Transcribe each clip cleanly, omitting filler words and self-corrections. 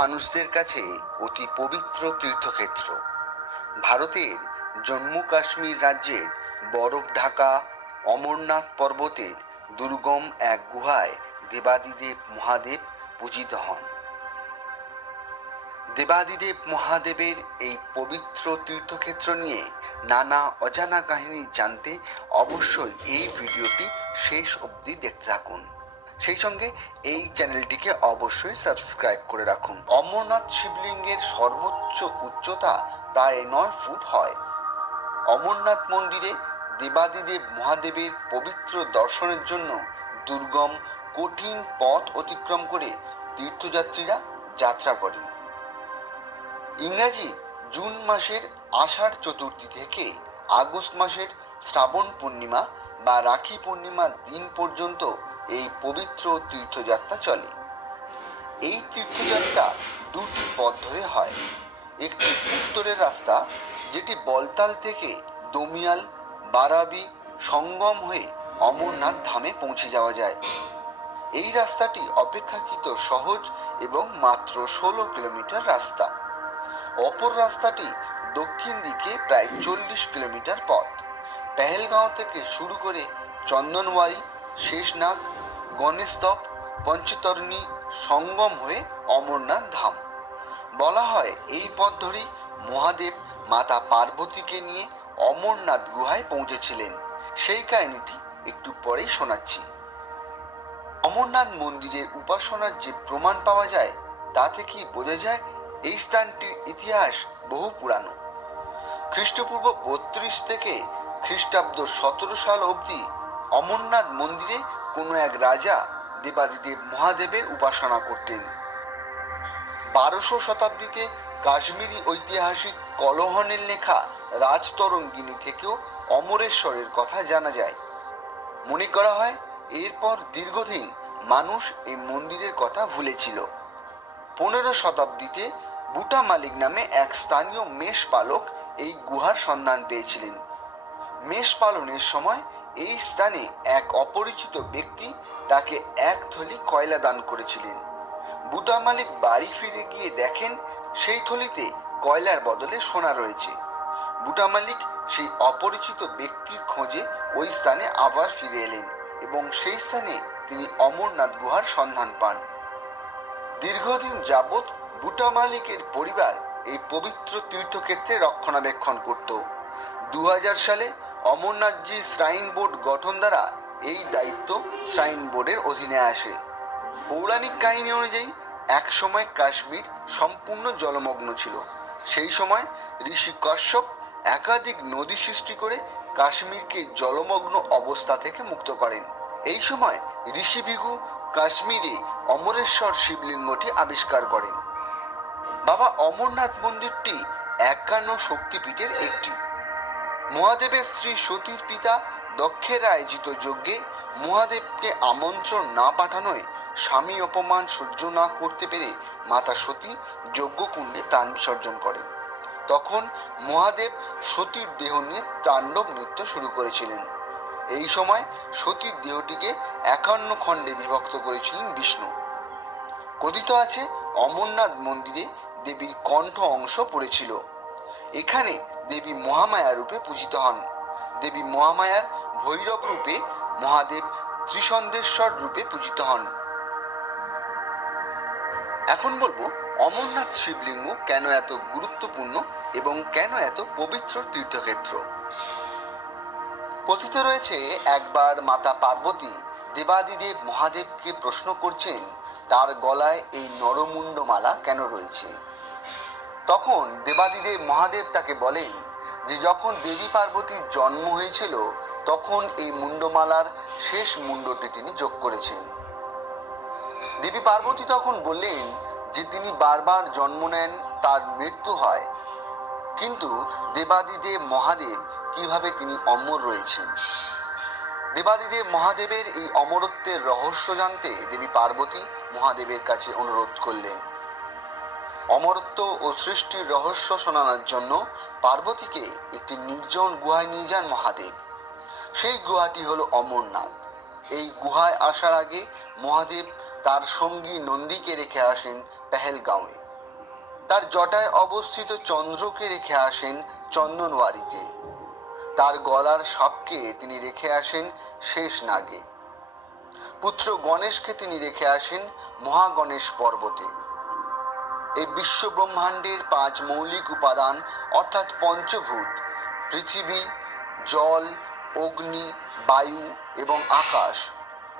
মানুষদের কাছে অতি পবিত্র তীর্থক্ষেত্র। ভারতের জম্মু কাশ্মীর রাজ্যের বরফ ঢাকা অমরনাথ পর্বতের দুর্গম এক গুহায় দেবাদিদেব মহাদেব পূজিত হন। দেবাদিদেব মহাদেবের এই পবিত্র তীর্থক্ষেত্র নিয়ে নানা অজানা কাহিনী জানতে অবশ্যই এই ভিডিওটি শেষ অবধি দেখতে থাকুন। সেই সঙ্গে এই চ্যানেলটিকে অবশ্যই সাবস্ক্রাইব করে রাখুন। অমরনাথ শিবলিঙ্গের সর্বোচ্চ উচ্চতা প্রায় 9 ফুট হয়। অমরনাথ মন্দিরে দেবাদিদেব মহাদেবের পবিত্র দর্শনের জন্য দুর্গম কঠিন পথ অতিক্রম করে তীর্থযাত্রীরা যাত্রা করেন। ইংরাজি জুন মাসের আষাঢ় চতুর্থী থেকে আগস্ট মাসের শ্রাবণ পূর্ণিমা বা রাখি পূর্ণিমার দিন পর্যন্ত এই পবিত্র তীর্থযাত্রা চলে। এই তীর্থযাত্রা দুটি পথ ধরে হয়। একটি উত্তরের রাস্তা, যেটি বলতাল থেকে দমিয়াল বারাবি সঙ্গম হয়ে অমরনাথ ধামে পৌঁছে যাওয়া যায়। এই রাস্তাটি অপেক্ষাকৃত সহজ এবং মাত্র 16 কিলোমিটার রাস্তা। অপর রাস্তাটি দক্ষিণ দিকে প্রায় 40 কিলোমিটার পথ। পেহেলগাঁও থেকে শুরু করে চন্দনওয়ারি, শেষনাগ, গণেশতপ, পঞ্চতরণী সঙ্গম হয়ে অমরনাথ ধাম। বলা হয় এই পথ ধরেই মহাদেব মাতা পার্বতীকে নিয়ে অমরনাথ গুহায় পৌঁছেছিলেন। সেই কাহিনীটি একটু পরেই শোনাচ্ছি। অমরনাথ মন্দিরের উপাসনার যে প্রমাণ পাওয়া যায় তা থেকেই বোঝা যায় এই স্থানটির ইতিহাস বহু পুরানো। খ্রিস্টপূর্ব 32 থেকে খ্রিস্টাব্দ 17 সাল অবধি অমরনাথ মন্দিরে কোনো এক রাজা দেবাদিদেব মহাদেবের উপাসনা করতেন। 12শো শতাব্দীতে কাশ্মীরি ঐতিহাসিক কলহনের লেখা রাজতরঙ্গিনী থেকেও অমরেশ্বরের কথা জানা যায়। মনে করা হয় এরপর দীর্ঘদিন মানুষ এই মন্দিরের কথা ভুলেছিল। 15 শতাব্দীতে বুটা মালিক নামে এক স্থানীয় মেষ পালক এই গুহার সন্ধান পেয়েছিলেন। মেষ পালনের সময় এই স্থানে এক অপরিচিত ব্যক্তি তাকে এক থলি কয়লা দান করেছিলেন। বুটা মালিক বাড়ি ফিরে গিয়ে দেখেন সেই থলিতে কয়লার বদলে সোনা রয়েছে। বুটা মালিক সেই অপরিচিত ব্যক্তির খোঁজে ওই স্থানে আবার ফিরে এলেন এবং সেই স্থানে তিনি অমরনাথ গুহার সন্ধান পান। দীর্ঘদিন যাবৎ বুটা মালিকের পরিবার এই পবিত্র তীর্থক্ষেত্রে রক্ষণাবেক্ষণ করত। 2000 সালে অমরনাথজি শ্রাইন বোর্ড গঠন দ্বারা এই দায়িত্ব শ্রাইন বোর্ডের অধীনে আসে। পৌরাণিক কাহিনী অনুযায়ী একসময় কাশ্মীর সম্পূর্ণ জলমগ্ন ছিল। সেই সময় ঋষি কশ্যপ একাধিক নদী সৃষ্টি করে কাশ্মীরকে জলমগ্ন অবস্থা থেকে মুক্ত করেন। এই সময় ঋষি ভিগু কাশ্মীরে অমরেশ্বর শিবলিঙ্গটি আবিষ্কার করেন। বাবা অমরনাথ মন্দিরটি 51 শক্তিপীঠের একটি। মহাদেবের স্ত্রী সতীর পিতা দক্ষের আয়োজিত যজ্ঞে মহাদেবকে আমন্ত্রণ না পাঠানোয় স্বামী অপমান সহ্য না করতে পেরে মাতা সতী যজ্ঞকুণ্ডে প্রাণ বিসর্জন করেন। তখন মহাদেব সতীর দেহ নিয়ে তাণ্ডব নৃত্য শুরু করেছিলেন। এই সময় সতীর দেহটিকে 51 খণ্ডে বিভক্ত করেছিলেন বিষ্ণু। কথিত আছে অমরনাথ মন্দিরে দেবীর কণ্ঠ অংশ পড়েছিল। এখানে দেবী মহামায়া রূপে পূজিত হন। দেবী মহামায়ার ভৈরব রূপে মহাদেব ত্রিসন্দেশ্বর রূপে পূজিত হন। এখন বলবো অমরনাথ শিবলিঙ্গ কেন এত গুরুত্বপূর্ণ এবং কেন এত পবিত্র তীর্থক্ষেত্র। কথিত রয়েছে একবার মাতা পার্বতী দেবাদিদেব মহাদেবকে প্রশ্ন করছেন তার গলায় এই নরমুণ্ডমালা কেন রয়েছে। তখন দেবাদিদেব মহাদেব তাকে বলেন যে যখন দেবী পার্বতীর জন্ম হয়েছিল তখন এই মুন্ডমালার শেষ মুন্ডটি তিনি যোগ করেছেন। দেবী পার্বতী তখন বললেন যে তিনি বারবার জন্ম নেন, তার মৃত্যু হয়, কিন্তু দেবাদিদেব মহাদেব কিভাবে তিনি অমর রয়েছেন। দেবাদিদেব মহাদেবের এই অমরত্বের রহস্য জানতে দেবী পার্বতী মহাদেবের কাছে অনুরোধ করলেন। অমরত্ব ও সৃষ্টির রহস্য শোনানোর জন্য পার্বতীকে একটি নির্জন গুহায় নিয়ে যান মহাদেব। সেই গুহাটি হলো অমরনাথ। এই গুহায় আসার আগে মহাদেব তার সঙ্গী নন্দীকে রেখে আসেন পেহেলগাঁওয়ে। তার জটায় অবস্থিত চন্দ্রকে রেখে আসেন চন্দনওয়ারিতে। তার গলার সাপকে তিনি রেখে আসেন শেষ নাগে। পুত্র গণেশকে তিনি রেখে আসেন মহাগণেশ পর্বতে। এই বিশ্ব ব্রহ্মাণ্ডের 5 মৌলিক উপাদান অর্থাৎ পঞ্চভূত পৃথিবী, জল, অগ্নি, বায়ু এবং আকাশ,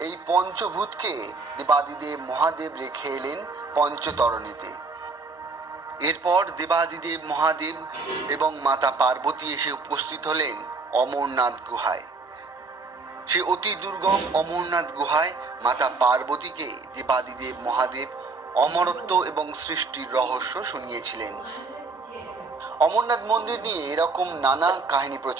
এই পঞ্চভূতকে দেবাদিদেব মহাদেব রেখে এলেন পঞ্চতরণীতে। এরপর দেবাদিদেব মহাদেব এবং মাতা পার্বতী এসে উপস্থিত হলেন অমরনাথ গুহায়। সে অতি দুর্গম অমরনাথ গুহায় মাতা পার্বতীকে দেবাদিদেব মহাদেব অমরত্ব এবং সৃষ্টির রহস্য শুনিয়েছিলেন। অমরনাথ মন্দির নিয়ে এরকম নানা কাহিনী প্রচলিত।